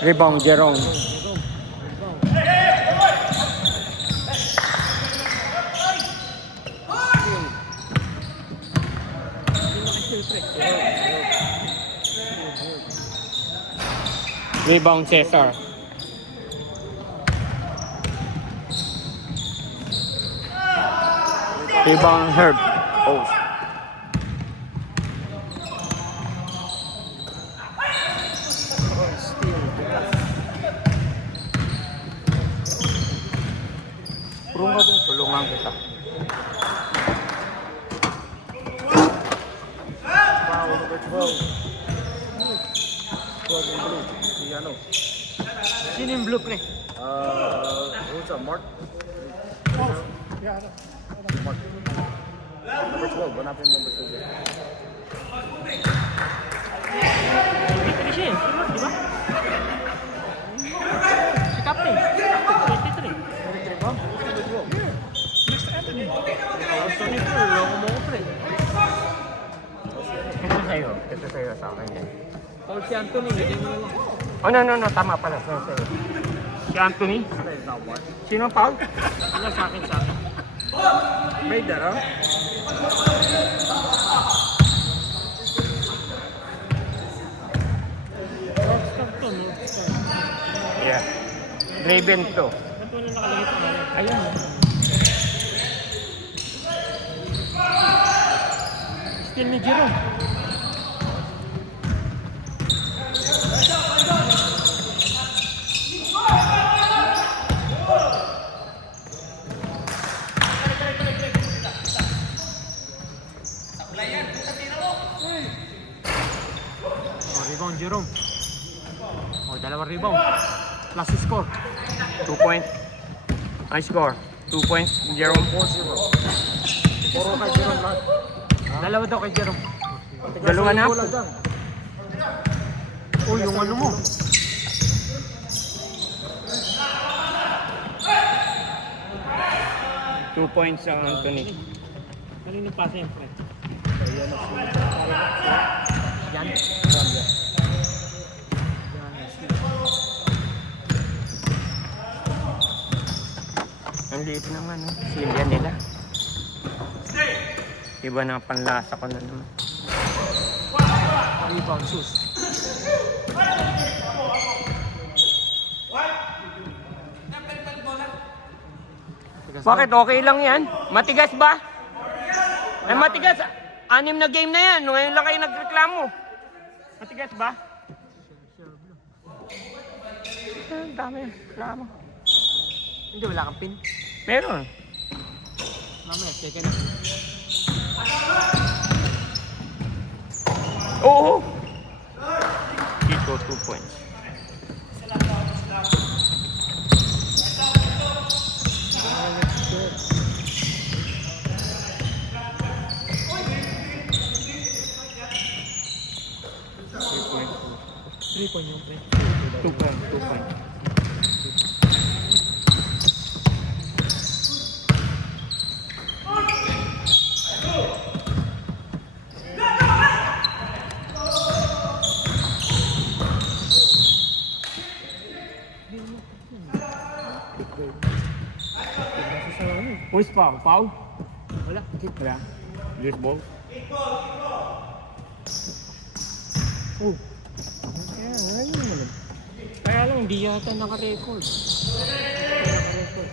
Rebound, Jerome. Rebound, Cesar. Rebound, Herb. Oh. Tulungan kita. Wow, number 12. 12 in blue. Si ano? Sino yung blue, pre? Who's that? Mark? Yeah, Mark. Number 12. What happened number 12? Victory siya eh. Si Mark, di ba? Si Captain. 23. Anthony Paul, loko mo ko, pre. Ito sa'yo. Ito sa'yo sa akin yan. Paul si Anthony, hindi mo lang. Oh, no. Tama pala. Sa'yo. Si Anthony? Sino, Paul? Wala sa akin. Made that, huh? Rockstar to, no? Yeah. Draven to. Ba't wala nakalagay pa nga? Ayan. Still ni Jerome. Rebound Jerome. Dalawang rebound. Plus score. 2 points. I score. 2 points. Jerome. 4-0. Puro kay Jerome lahat. Dalawa daw kay Jerome. Dalawa na. Bola dyan. Oh, yung ano mo. 2 points sa Anthony. Kanino pasa yung friend? Yan. Ang liit naman, no? Silya nila. Iba na panlasa ko na naman. Rebound shoes. Bakit? Okay lang yan? Matigas ba? Ay, matigas. 6 na game na yan. Ngayon lang kayo nagreklamo. Matigas ba? Ang dami. Reklamo. Hindi, wala kang pin. Meron. Mamaya, second na. Oo. Dito, 2 points. Three point yung friend. 2 points, 2 points. Where's foul? Foul? Wala. Wala. Loose ball. Oh. Kaya, ayun naman. Kaya lang, hindi yata naka-record. Naka-record.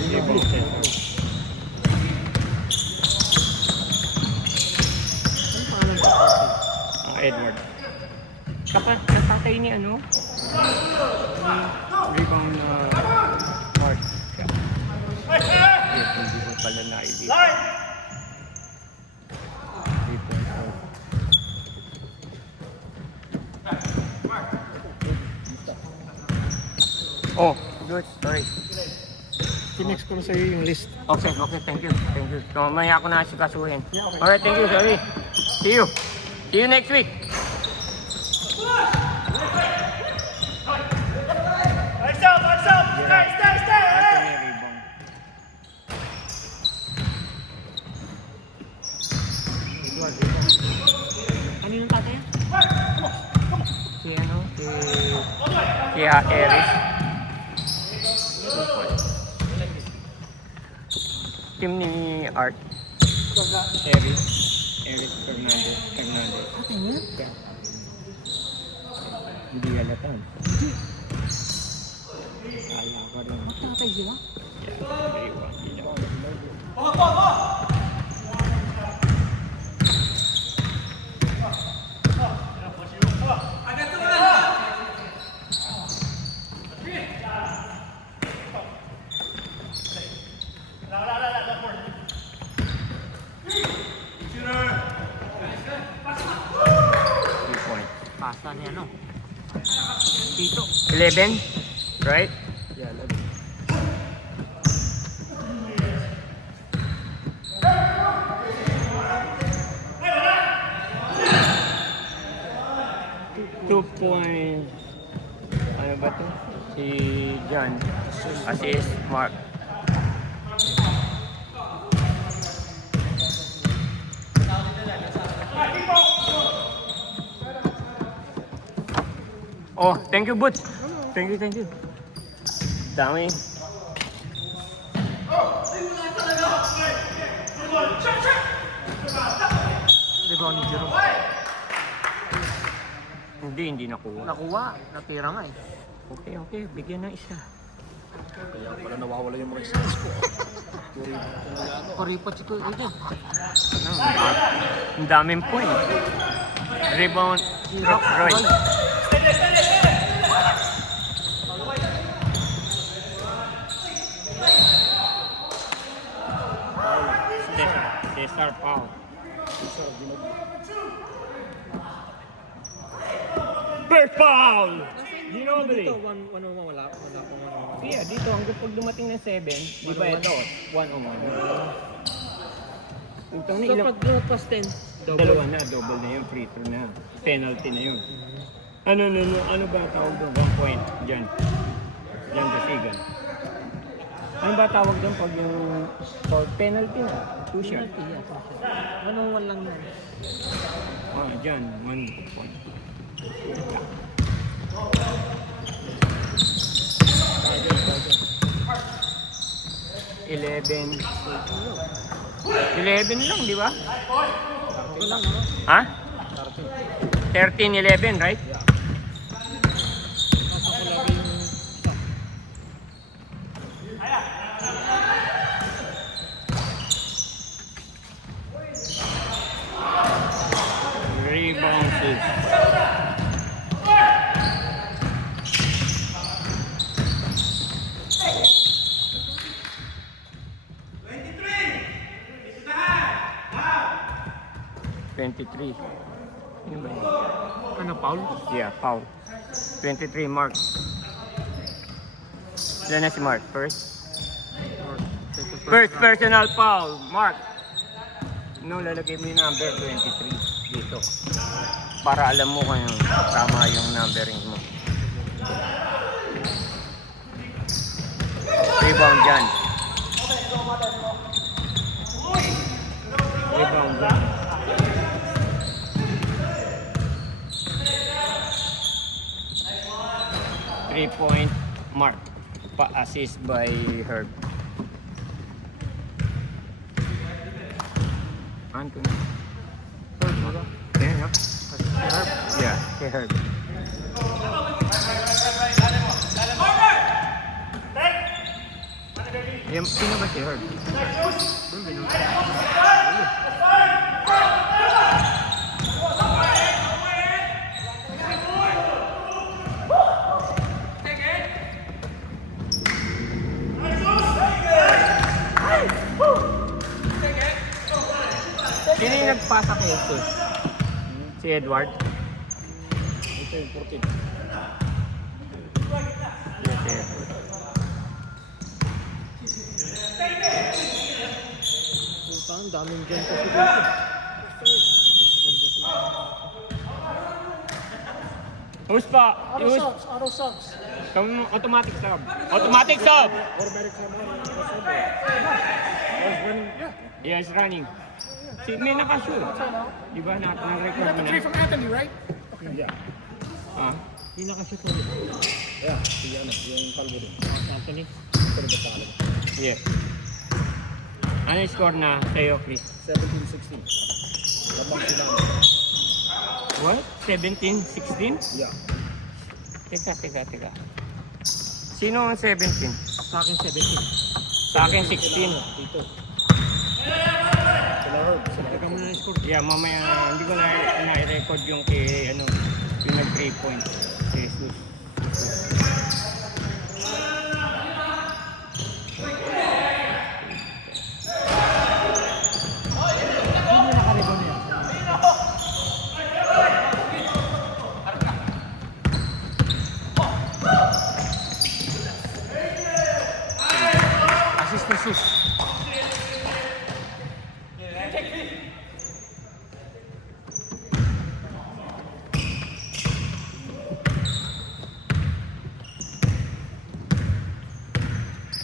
Hindi ba? Ano pangalan ba? Edward. Ang tatay ni ano? Ni rebound na Mark. Yes, hindi ko pala na-idea. 3 points. Oh, good. Sorry. Tinext ko na sa'yo yung list. Okay, thank you. So, maya ako na asikasuhin. Yeah, okay. Alright, thank you, sorry. See you. See you next week. Edward. team ni Art. Eric Fernandez. Atin yan? Yeah. Hindi halata. Kala ko rin. Magtatay sila? Pasa niya, no? Dito. 11, right? Yeah, 11. Two point. Ano ba to? Si John. Assist, Mark. Oh, thank you, Boots. Thank you. Dami. Rebound ni Jerome. Hindi nakuha. Nakuha. Natira nga eh. Okay, bigyan ng isa. Kaya pala nawawala yung mga stats ko. Kuripot si Kuya Eden. Ang daming point. Rebound, Roy. Cesar Pau. First foul! Ginobili. Dito, 1-1 wala. Yeah, dito hanggang pag dumating ng 7, di ba ito? 1-1. Itong na So, ilang... pag plus 10, Dalawa na, double na yun, free throw na. Penalty na yun. Ano ba tawag doon? 1 point, dyan. Dyan, Dasigan. Ano ba tawag doon pag yung penalty na? 2 shot. 1-1 lang yan. Dyan, 1 point. 11 lang, di ba? Ha? 13-11, right? Rebounds. 23. Ano ba yun? Ano, Paul? Yeah, foul. 23, Mark. Ilan na si Mark? First personal foul, Mark. No, lalagay mo yung number 23 dito. Para alam mo kung tama yung numbering mo. Rebound dyan. Rebound dyan. Three-point Mark. Pa-assist by Herb. Anthony. Yeah, Herb. Yeah, kay Herb. Sino ba si Herb? Sino yung nagpasa kay Jesus? Si Edward? Ito yung 14. Yes, si Edward. Ang daming dyan kasi dito. Who's pa? Auto subs. Automatic sub. Automatic sub! Automatic sub. Was running. Yeah. Yes, running. Si may nakashoot. Di ba na-record mo na? From Anthony, right? Yeah. Ah? Hindi nakashoot ulit. Yeah. Yung kalbo din. Anthony. Pero ba talo? Yeah. Ano yung score na sa'yo, Chris? 17-16. Lamang sila. What? 17-16? Yeah. Teka. Sino ang 17? Sa akin 17. Sa akin 16. Dito. Sila Herb. Sila Teka mo na yung score. Yeah, mamaya hindi ko na-record yung kay ano, yung nag 3 points. Jesus. Sino yung nakaribon niya? Assist na sus.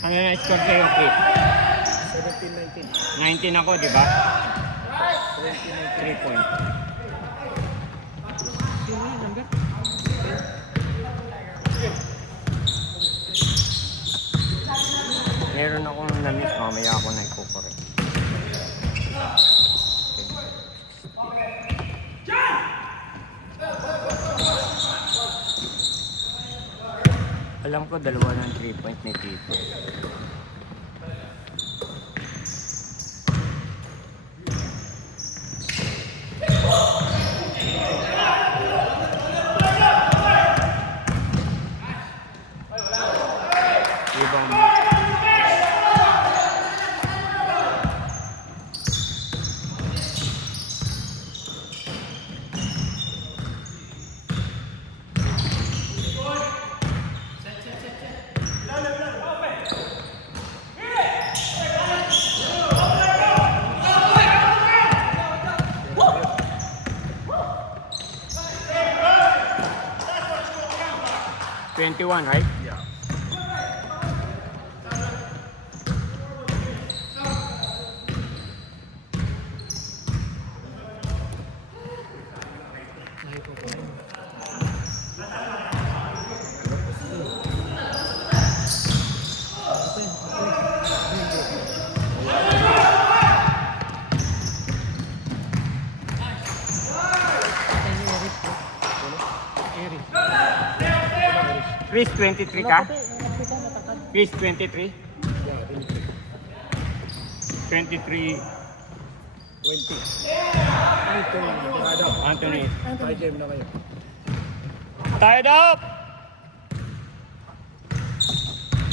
Ano na score sa'yo, Chris? 17-19. 19 ako, di ba? 20-19. 3 points. Sino yung number? Meron akong na-miss, mamaya ako na i-correct. Alam ko dalawa ng 3 point ni Tito. Rebound. $21, right? Yeah. Nakiko ko na yun. Eric. Chris, 23 ka? Chris, 23? Yeah, 23. 23, 20. Ay, ito. Tied up. Anthony. Tie game na kayo. Tied up!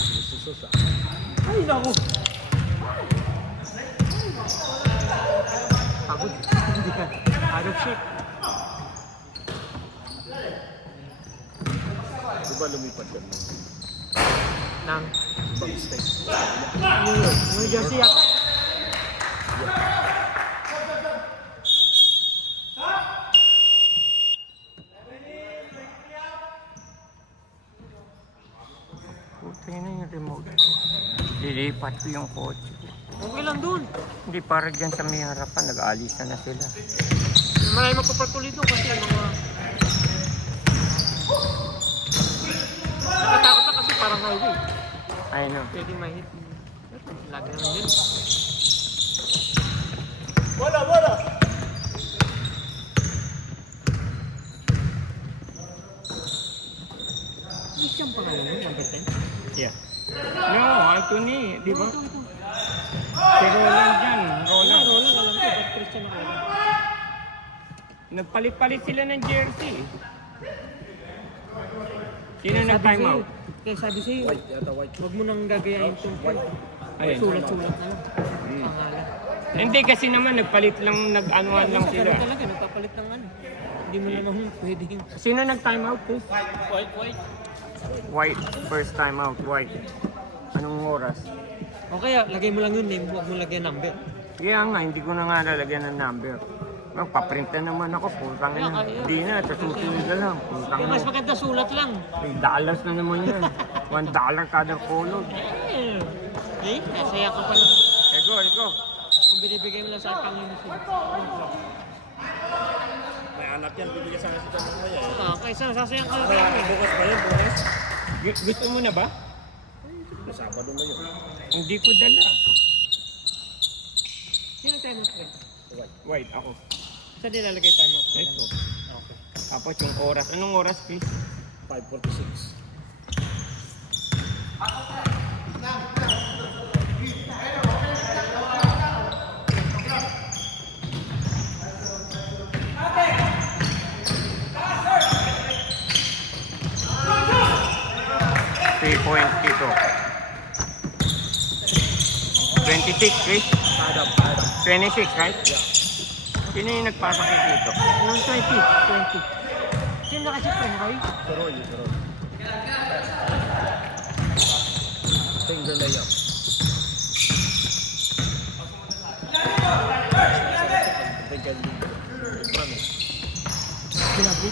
Susus ah. Ay, naku! Pagod. Hindi ka. Out of shape. Di ba lumipat ka naman? Nang. Ibang state. New Jersey ako. Puti na yung remote ko. Lilipat ko yung kotse ko. Okay lang dun. Hindi para dyan sa may harapan, nag-aalis na sila. Marami magpapartuloy doon kasi mga... Nakatakot na kasi parang highway. I know. Pwede mahit. Lagi naman yun. Hindi siyang pangalan mo, number 10. Yeah. No, Anthony, di ba? Ito. Si Roland dyan, Roland. Roland, alam ko, ba't Christian ako? Nagpalit-palit sila ng jersey. Sino Sabi nag-time sa'yo, out? Kaya sabi sa'yo, White, yata white. huwag mo nang gagayahin itong Ayun. sulat-sulat na lang. Pangalan. Hindi kasi naman nagpalit lang, nag-anuan lang sila. Ganun talaga, nagpapalit ng ano. Hindi mo naman pwedeng... Sino nag-time out, Chris? White. White. First time out, White. Anong oras? O kaya, lagay mo lang yung name, huwag mo lagay number. Kaya nga, hindi ko na nga lalagyan ng number. Magpaprint na naman ako, putang Kaya, na. kaya. Hindi na, sa susunod na lang. Putang Kaya na. mas maganda sulat lang. $3 na naman yan. $1 kada polo. Saya ko pa lang. Eko. Kung binibigay mo lang sa akin yung sulat. May anak yan, bibigyan sa akin si Tanong Maya. Kaysa sasayang ka lang. Bukas ba yan? Bukas? Gusto mo na ba? Sabado na yun. Hindi ko dala. timeout ko? White, ako. Saan nilalagay timeout ko? Ito. Okay. Tapos yung oras. Anong oras, Chris? 5:46. Point dito. 26, Chris? Tied up. 26, right? Yeah. Sino yung nagpasok dito? Yung 20. Sino nakasip ko, Roy? Turoy. Finger layup. They can run it. Sinabi?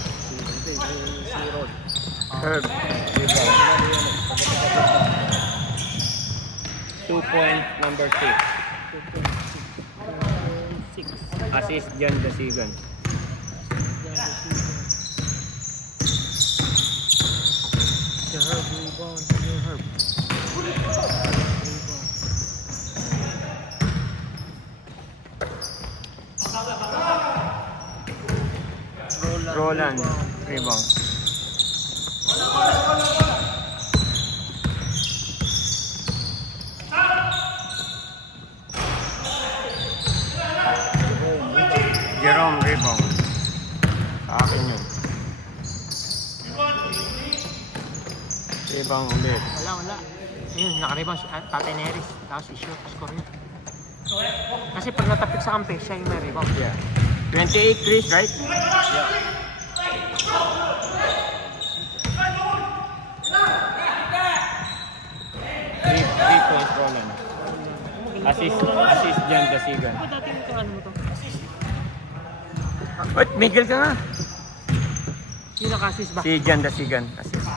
Si Rod. Herb. Rebound. 2 point number 6. 6. Assist Jan Dasigan. The Herb rebound. Yung Herb. Roland. Rebound. Jerome rebound. Sa akin yun. Rebound ulit. Wala. Ayun, nakaribang si Tatay Neris. Tapos i-shoot, score yun. Kasi pag natapik sa kampe, siya yung may rebound. Yeah. 28 Chris, right? Three points Roland. Assist Jan Dasigan. Ano dati mo ito, ano mo to? Wait, Miguel ka nga. Sino naka-assist ba? Si Jan Dasigan. Assist.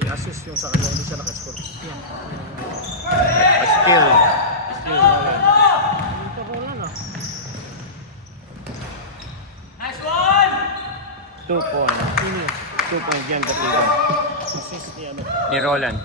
May assist yung sa kanya, hindi siya nakascore. Yan. Still Roland. Dito ko lang ah. 2 points. Sino yun? 2 points Jan Dasigan. Assist ni ano. Ni Roland.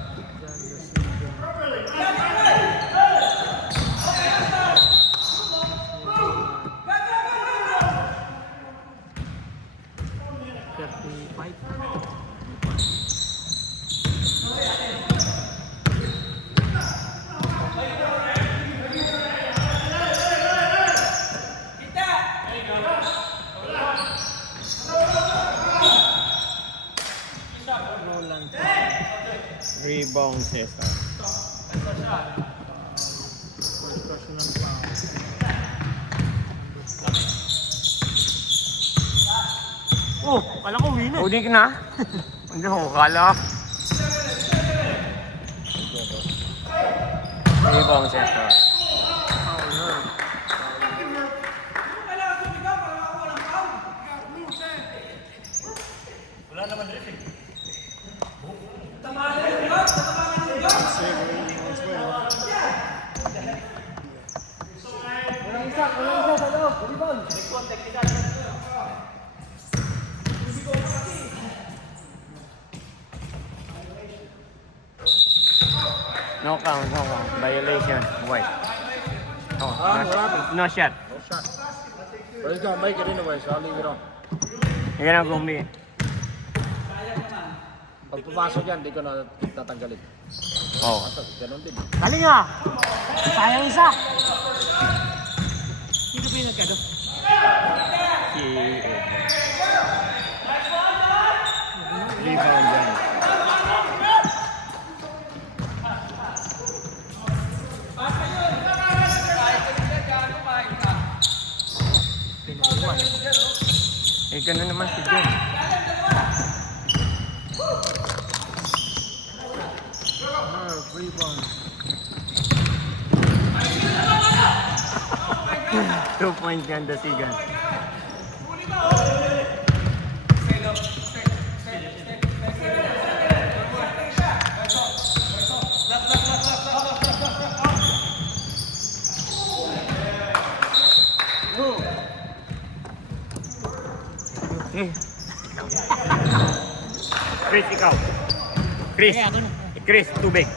Roland. Rebound Cesar. First personal foul. Oh, kala ko winner. Udik na. Hindi ko kala. Rebound Cesar. Foul Herb. No count. Violation. White. Oh, what happened? no shot. No shot. But he's gonna make it anyway, so I'll leave it on. You're gonna go me. Pag pumasok yan, di ko na tatanggalin. Oh. Ganun din. Galing ah! Sayang isa! Dito ba yung nagkado? Si Rebound dyan. Pinuwan. Eh, gano'n naman si Jen. Herb, rebound. 2 points yan, Dasigan. Chris, ikaw. Chris, Kaya, ano na? Chris, tubig.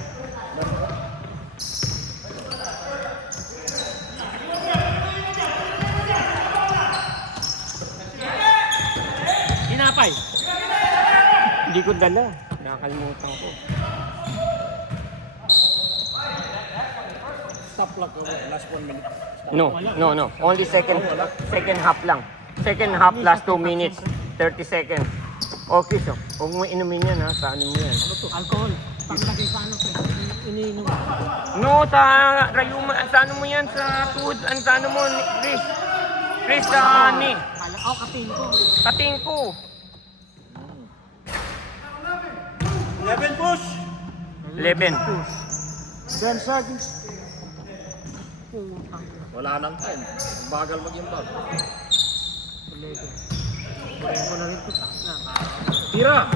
Hindi ko dala. Nakakalimutan ko. Stop clock. Last 1 minute. No. Only second half lang. Second half, last 2 minutes. 30 seconds. Okay, so. Huwag mo inumin yan ha. Sa ano mo yan? Alcohol. Paglagay sa ano, pre. Iniinom. No, sa rayuma. Sa ano mo yan? Sa food. Sa ano mo, Chris? Chris, sa ni. Kating ko. Kating ko. 11 push! 11. 10 seconds. Wala nang time. Bagal mag-imbag. 11. Kurin ko na rin ito. Tira!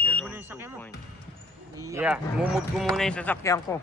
Move mo na yung sakyan mo. Yeah, mumove ko muna yung sasakyan ko.